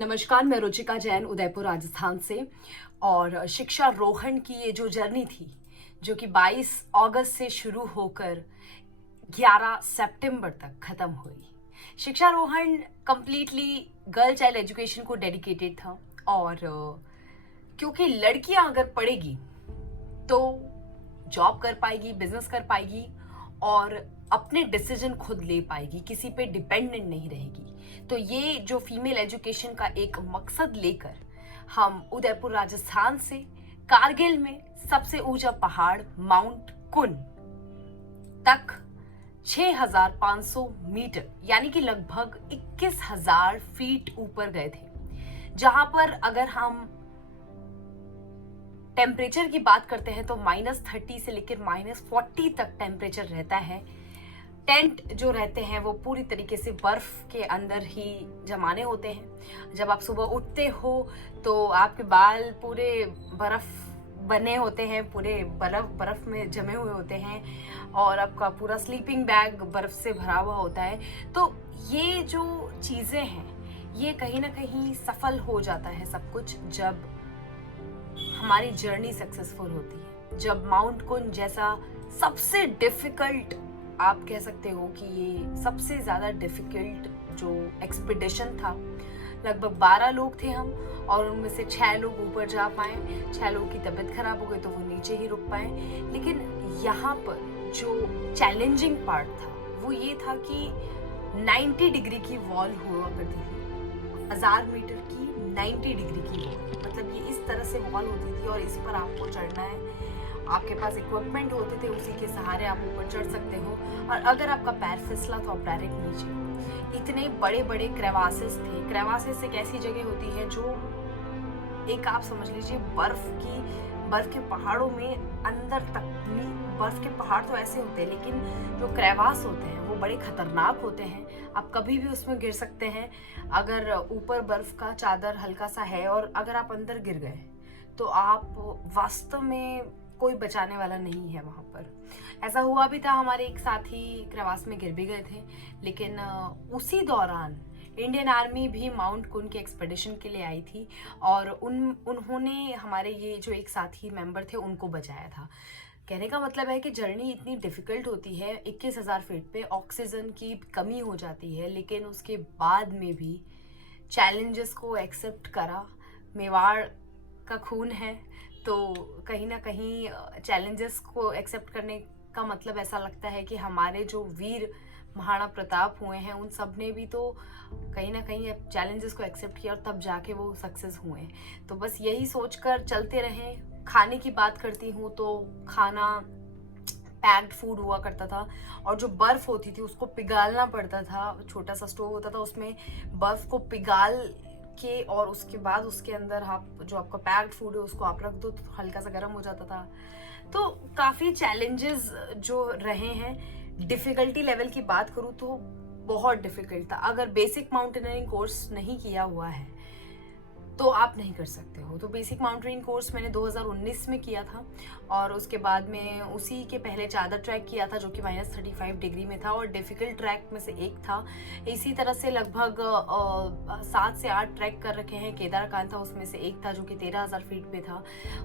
नमस्कार, मैं रुचिका जैन उदयपुर राजस्थान से। और शिक्षा रोहण की ये जो जर्नी थी, जो कि 22 अगस्त से शुरू होकर 11 सितंबर तक खत्म हुई। शिक्षा Rohan completely girl child education को डेडिकेटेड था। और क्योंकि लड़कियां अगर पढ़ेगी तो जॉब कर पाएगी, बिजनेस कर पाएगी और अपने डिसीजन खुद ले पाएगी, किसी पे डिपेंडेंट नहीं रहेगी। तो ये जो फीमेल एजुकेशन का एक मकसद लेकर हम उदयपुर राजस्थान से कारगिल में सबसे ऊंचा पहाड़ माउंट कुन तक 6,500 मीटर यानी कि लगभग 21,000 फीट ऊपर गए थे, जहां पर अगर हम टेम्परेचर की बात करते हैं तो -30 से लेकर -40 तक टेम्परेचर रहता है। टेंट जो रहते हैं वो पूरी तरीके से बर्फ के अंदर ही जमाने होते हैं। जब आप सुबह उठते हो तो आपके बाल पूरे बर्फ बने होते हैं, पूरे बर्फ में जमे हुए होते हैं और आपका पूरा स्लीपिंग बैग बर्फ से भरा हुआ होता है। तो ये जो चीज़ें हैं, ये कहीं ना कहीं सफल हो जाता है सब कुछ जब हमारी जर्नी सक्सेसफुल होती है। जब माउंट कुन जैसा सबसे डिफिकल्ट, आप कह सकते हो कि ये सबसे ज़्यादा डिफिकल्ट जो एक्सपीडिशन था, लगभग 12 लोग थे हम और उनमें से 6 लोग ऊपर जा पाए। 6 लोगों की तबीयत खराब हो गई तो वो नीचे ही रुक पाए। लेकिन यहाँ पर जो चैलेंजिंग पार्ट था वो ये था कि 90 डिग्री की वॉल हुआ करती थी, 1000 मीटर की 90 डिग्री की वॉल। मतलब ये इस तरह से वॉल होती थी और इस पर आपको चढ़ना है। आपके पास इक्विपमेंट होते थे, उसी के सहारे आप ऊपर चढ़ सकते हो। और अगर आपका पैर फिसला तो आप डायरेक्ट नीचे। इतने बड़े बड़े क्रेवासेस थे। क्रेवासेस एक ऐसी जगह होती है जो एक, आप समझ लीजिए, बर्फ के पहाड़ों में अंदर तक। बर्फ के पहाड़ तो ऐसे होते हैं, लेकिन जो क्रेवास होते हैं वो बड़े खतरनाक होते हैं। आप कभी भी उसमें गिर सकते हैं अगर ऊपर बर्फ का चादर हल्का सा है, और अगर आप अंदर गिर गए तो आप वास्तव में कोई बचाने वाला नहीं है वहां पर। ऐसा हुआ भी था, हमारे एक साथी क्रेवास में गिर भी गए थे। लेकिन उसी दौरान इंडियन आर्मी भी माउंट कुन के एक्सपेडिशन के लिए आई थी और उन्होंने हमारे ये जो एक साथी मेंबर थे उनको बचाया था। कहने का मतलब है कि जर्नी इतनी डिफिकल्ट होती है। 21,000 फीट पे ऑक्सीजन की कमी हो जाती है, लेकिन उसके बाद में भी चैलेंजेस को एक्सेप्ट करा। मेवाड़ का खून है तो कहीं ना कहीं चैलेंजेस को एक्सेप्ट करने का मतलब ऐसा लगता है कि हमारे जो वीर महाराणा प्रताप हुए हैं उन सब ने भी तो कहीं ना कहीं चैलेंजेस को एक्सेप्ट किया और तब जाके वो सक्सेस हुए। तो बस यही सोचकर चलते रहें। खाने की बात करती हूँ तो खाना पैक्ड फूड हुआ करता था और जो बर्फ होती थी उसको पिघालना पड़ता था। छोटा सा स्टोव होता था, उसमें बर्फ को पिघाल के और उसके बाद उसके अंदर आप जो आपका पैक्ड फूड है उसको आप रख दो तो हल्का सा गर्म हो जाता था। तो काफ़ी चैलेंजेस जो रहे हैं। डिफ़िकल्टी लेवल की बात करूँ तो बहुत डिफ़िकल्ट था। अगर बेसिक माउंटेनियरिंग कोर्स नहीं किया हुआ है तो आप नहीं कर सकते हो। तो बेसिक माउंटेनियरिंग कोर्स मैंने 2019 में किया था और उसके बाद में उसी के पहले चादर ट्रैक किया था जो कि -35 डिग्री में था और डिफ़िकल्ट ट्रैक में से एक था। इसी तरह से लगभग 7 से 8 ट्रैक कर रखे हैं। केदारकांठा उसमें से एक था जो कि 13,000 फीट पे था।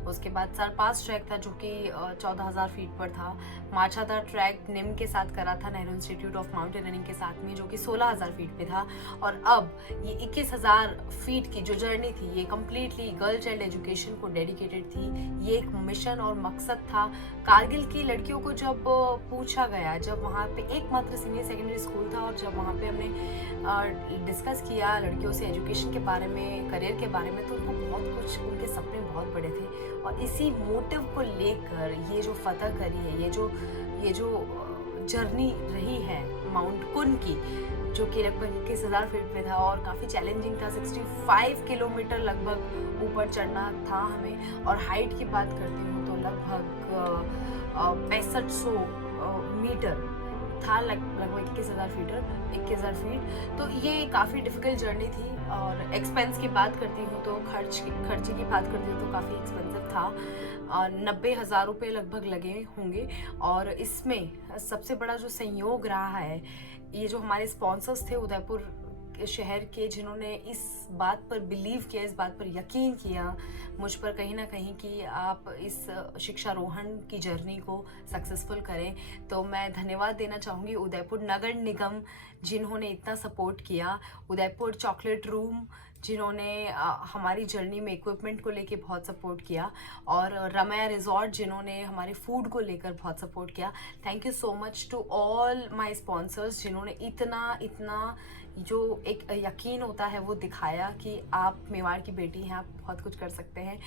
उसके बाद सरपास ट्रैक था जो कि 14,000 फीट पर था। माछादा ट्रैक निम के साथ करा था, नेहरू इंस्टीट्यूट ऑफ माउंटेनियरिंग के साथ में, जो कि 16,000 फीट पे था। और अब ये 21,000 फीट की जो जर्नी थी ये कम्प्लीटली गर्ल चाइल्ड एजुकेशन को डेडिकेटेड थी। ये एक मिशन और मकसद था। कारगिल की लड़कियों को जब पूछा गया, जब वहाँ पे एकमात्र सीनियर सेकेंडरी स्कूल था और जब वहाँ पे हमने डिस्कस किया लड़कियों से एजुकेशन के बारे में, करियर के बारे में, तो उनको बहुत कुछ, उनके सपने बहुत बड़े थे। और इसी मोटिव को लेकर ये जो फतह करी है, ये जो जर्नी रही है माउंट कुन की, जो कि लगभग 21,000 फीट पे था और काफ़ी चैलेंजिंग था। 65 किलोमीटर लगभग ऊपर चढ़ना था हमें। और हाइट की बात करती हूँ तो लगभग 6500 मीटर था, लगभग 21,000 फीट। तो ये काफ़ी डिफ़िकल्ट जर्नी थी। और एक्सपेंस की बात करती हूँ तो खर्चे की बात करती हूँ तो काफ़ी एक्सपेंसिव था। 90,000 रुपये लगभग लगे होंगे। और इसमें सबसे बड़ा जो संयोग रहा है, ये जो हमारे स्पॉन्सर्स थे उदयपुर शहर के जिन्होंने इस बात पर बिलीव किया, इस बात पर यकीन किया मुझ पर कहीं ना कहीं कि आप इस शिक्षारोहण की जर्नी को सक्सेसफुल करें। तो मैं धन्यवाद देना चाहूँगी उदयपुर नगर निगम जिन्होंने इतना सपोर्ट किया, उदयपुर चॉकलेट रूम जिन्होंने हमारी जर्नी में इक्विपमेंट को लेके बहुत सपोर्ट किया, और रमैया रिजॉर्ट जिन्होंने हमारे फूड को लेकर बहुत सपोर्ट किया। Thank you so much to all my sponsors जिन्होंने इतना जो एक यकीन होता है वो दिखाया कि आप मेवाड़ की बेटी हैं, आप बहुत कुछ कर सकते हैं।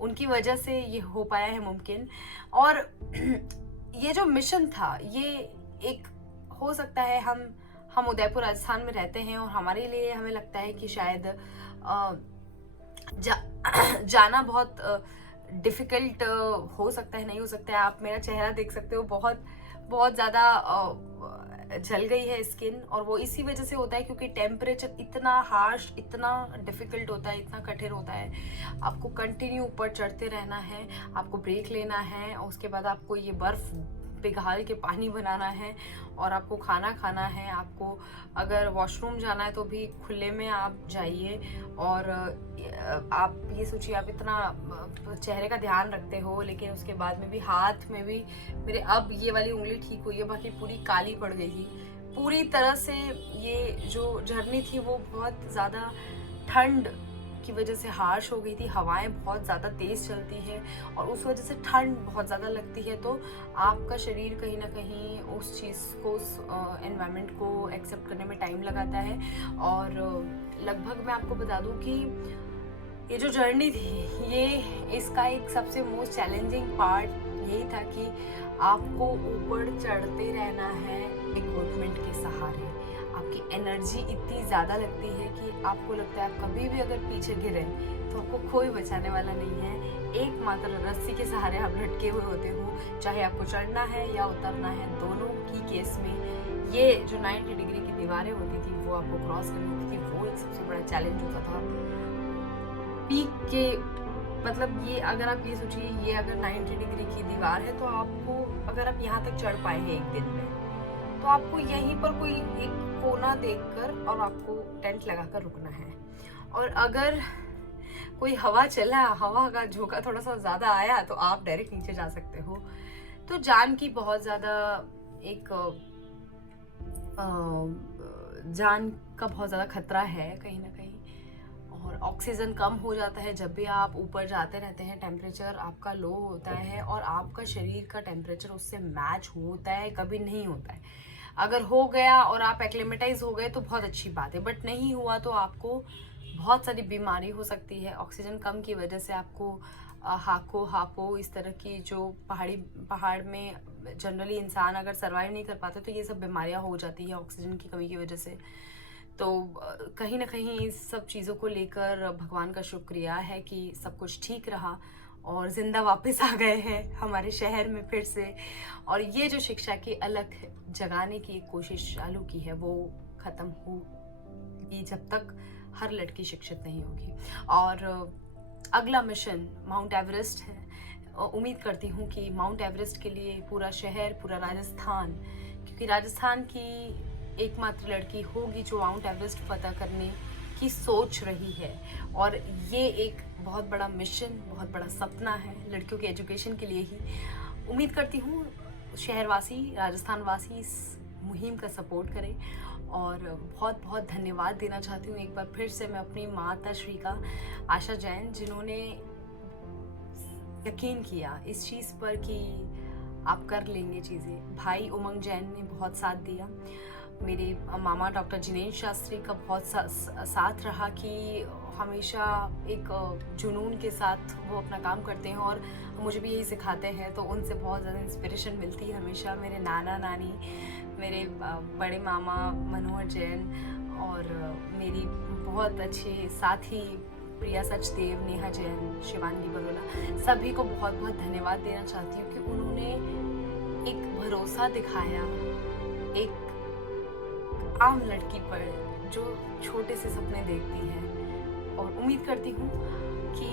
उनकी वजह से ये हो पाया है मुमकिन। और ये जो मिशन था, ये एक हो सकता है हम उदयपुर राजस्थान में रहते हैं और हमारे लिए हमें लगता है कि शायद जाना बहुत डिफ़िकल्ट हो सकता है, नहीं हो सकता है। आप मेरा चेहरा देख सकते हो, बहुत बहुत ज़्यादा जल गई है स्किन, और वो इसी वजह से होता है क्योंकि टेम्परेचर इतना हार्श, इतना डिफ़िकल्ट होता है, इतना कठिन होता है। आपको कंटिन्यू ऊपर चढ़ते रहना है, आपको ब्रेक लेना है, और उसके बाद आपको ये बर्फ़ पिघाल के पानी बनाना है, और आपको खाना खाना है। आपको अगर वॉशरूम जाना है तो भी खुले में आप जाइए। और आप ये सोचिए, आप इतना चेहरे का ध्यान रखते हो, लेकिन उसके बाद में भी हाथ में भी मेरे अब ये वाली उंगली ठीक हुई है, बाकी पूरी काली पड़ गई थी पूरी तरह से। ये जो जर्नी थी वो बहुत ज़्यादा ठंड की वजह से हार्श हो गई थी। हवाएं बहुत ज़्यादा तेज़ चलती है और उस वजह से ठंड बहुत ज़्यादा लगती है, तो आपका शरीर कहीं ना कहीं उस चीज़ को, उस एनवायरनमेंट को एक्सेप्ट करने में टाइम लगाता है। और लगभग मैं आपको बता दूं कि ये जो जर्नी थी, ये इसका एक सबसे मोस्ट चैलेंजिंग पार्ट यही था कि आपको ऊपर चढ़ते रहना है इक्विपमेंट के सहारे। आपकी एनर्जी इतनी ज़्यादा लगती है कि आपको लगता है आप कभी भी अगर पीछे गिरे तो आपको कोई बचाने वाला नहीं है। एकमात्र रस्सी के सहारे आप लटके हुए होते हो, चाहे आपको चढ़ना है या उतरना है। दोनों की केस में ये जो 90 डिग्री की दीवारें होती थी वो आपको क्रॉस करनी होती थी, वो एक सबसे बड़ा चैलेंज होता था। पीक के मतलब ये अगर आप ये सोचिए, ये अगर 90 डिग्री की दीवार है तो आपको, अगर आप यहाँ तक चढ़ पाए हैं एक दिन में, तो आपको यहीं पर कोई एक कोना देखकर और आपको टेंट लगाकर रुकना है। और अगर कोई हवा चला, हवा का झोंका थोड़ा सा ज़्यादा आया तो आप डायरेक्ट नीचे जा सकते हो। तो जान की बहुत ज़्यादा एक जान का बहुत ज़्यादा खतरा है कहीं ना कहीं। और ऑक्सीजन कम हो जाता है जब भी आप ऊपर जाते रहते हैं, टेम्परेचर आपका लो होता है और आपका शरीर का टेम्परेचर उससे मैच होता है, कभी नहीं होता है। अगर हो गया और आप एक्लेमेटाइज हो गए तो बहुत अच्छी बात है, बट नहीं हुआ तो आपको बहुत सारी बीमारी हो सकती है। ऑक्सीजन कम की वजह से आपको हापो इस तरह की जो पहाड़ में जनरली इंसान अगर सर्वाइव नहीं कर पाते तो ये सब बीमारियां हो जाती है ऑक्सीजन की कमी की वजह से। तो कहीं ना कहीं इस सब चीज़ों को लेकर भगवान का शुक्रिया है कि सब कुछ ठीक रहा और ज़िंदा वापस आ गए हैं हमारे शहर में फिर से। और ये जो शिक्षा की अलग जगाने की कोशिश चालू की है वो ख़त्म होगी जब तक हर लड़की शिक्षित नहीं होगी। और अगला मिशन माउंट एवरेस्ट है। उम्मीद करती हूँ कि माउंट एवरेस्ट के लिए पूरा शहर, पूरा राजस्थान, क्योंकि राजस्थान की एकमात्र लड़की होगी जो माउंट एवरेस्ट फतह करने की सोच रही है। और ये एक बहुत बड़ा मिशन, बहुत बड़ा सपना है लड़कियों के एजुकेशन के लिए ही। उम्मीद करती हूँ शहरवासी, राजस्थान वासी इस मुहिम का सपोर्ट करें। और बहुत बहुत धन्यवाद देना चाहती हूँ एक बार फिर से मैं अपनी माता श्री का, आशा जैन, जिन्होंने यकीन किया इस चीज़ पर कि आप कर लेंगे चीज़ें। भाई उमंग जैन ने बहुत साथ दिया। मेरे मामा डॉक्टर जिनेश शास्त्री का बहुत साथ रहा कि हमेशा एक जुनून के साथ वो अपना काम करते हैं और मुझे भी यही सिखाते हैं, तो उनसे बहुत ज़्यादा इंस्पिरेशन मिलती है हमेशा। मेरे नाना नानी, मेरे बड़े मामा मनोहर जैन और मेरी बहुत अच्छे साथी प्रिया सचदेव, नेहा जैन, शिवांगी बरोला, सभी को बहुत बहुत धन्यवाद देना चाहती हूँ कि उन्होंने एक भरोसा दिखाया एक आम लड़की पर जो छोटे से सपने देखती है। और उम्मीद करती हूँ कि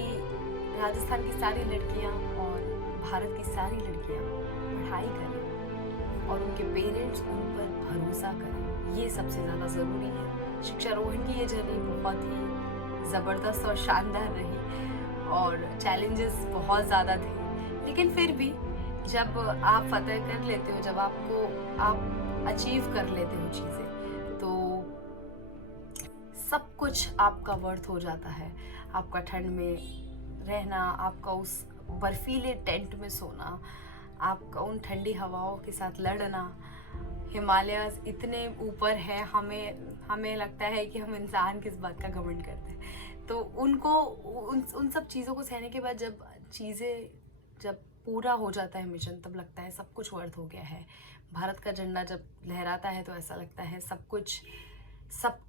राजस्थान की सारी लड़कियाँ और भारत की सारी लड़कियाँ पढ़ाई करें और उनके पेरेंट्स उन पर भरोसा करें, ये सबसे ज़्यादा ज़रूरी है। शिक्षारोहण की ये जर्नी बहुत ही ज़बरदस्त और शानदार रही और चैलेंजेस बहुत ज़्यादा थे, लेकिन फिर भी जब आप फतह कर लेते हो, जब आप अचीव कर लेते हो चीज़ें, तो सब कुछ आपका वर्थ हो जाता है। आपका ठंड में रहना, आपका उस बर्फीले टेंट में सोना, आपका उन ठंडी हवाओं के साथ लड़ना, हिमालयाज़ इतने ऊपर है, हमें हमें लगता है कि हम इंसान किस बात का घमंड करते हैं। तो उनको उन सब चीज़ों को सहने के बाद जब पूरा हो जाता है मिशन, तब लगता है सब कुछ वर्थ हो गया है। भारत का झंडा जब लहराता है तो ऐसा लगता है सब कुछ सब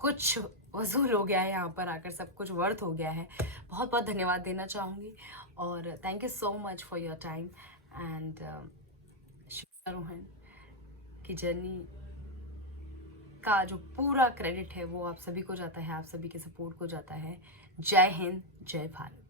कुछ वसूल हो गया है, यहाँ पर आकर सब कुछ वर्थ हो गया है। बहुत बहुत धन्यवाद देना चाहूँगी और thank you so much for your time and शिक्षारोहण की जर्नी का जो पूरा क्रेडिट है वो आप सभी को जाता है, आप सभी के सपोर्ट को जाता है। जय हिंद, जय भारत।